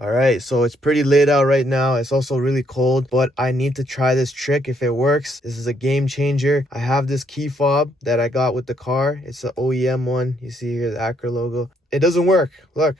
All right, so it's pretty late out right now. It's also really cold, but I need to try this trick if it works. This is a game changer. I have this key fob that I got with the car. It's an OEM one. You see here the Acura logo. It doesn't work. Look.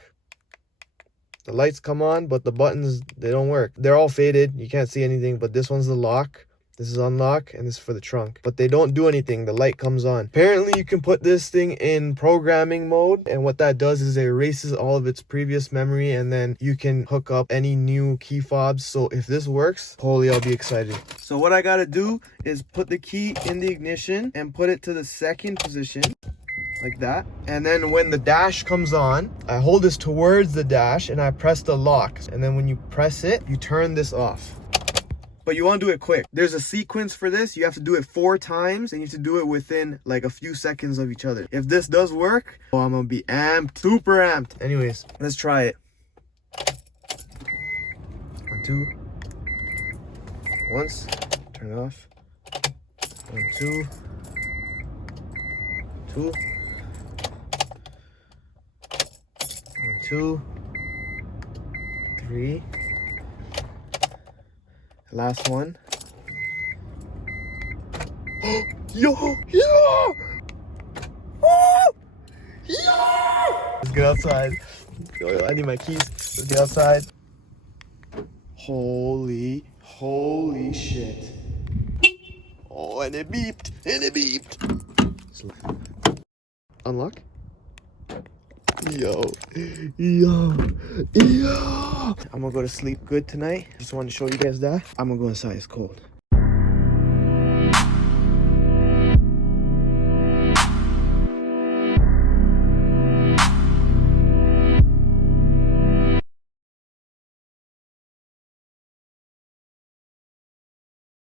The lights come on, but the buttons, they don't work. They're all faded. You can't see anything, but this one's the lock. This is unlock, and this is for the trunk. But they don't do anything. The light comes on. Apparently, you can put this thing in programming mode, and what that does is it erases all of its previous memory, and then you can hook up any new key fobs. So if this works, holy, I'll be excited. So what I gotta do is put the key in the ignition and put it to the second position. Like that. And then when the dash comes on, I hold this towards the dash and I press the lock. And then when you press it, you turn this off. But you want to do it quick. There's a sequence for this. You have to do it 4 times and you have to do it within like a few seconds of each other. If this does work, oh, I'm gonna be amped, super amped. Anyways, let's try it. 1, 2. Once, turn it off. 1, 2. 2. 1, 2, 3. Last one. Yo! Yo! Oh! Yo! Let's get outside. I need my keys. Let's get outside. Holy shit. Oh, and it beeped. And it beeped. Unlock. Yo. I'm gonna go to sleep good tonight. Just wanted to show you guys that. I'm gonna go inside. It's cold.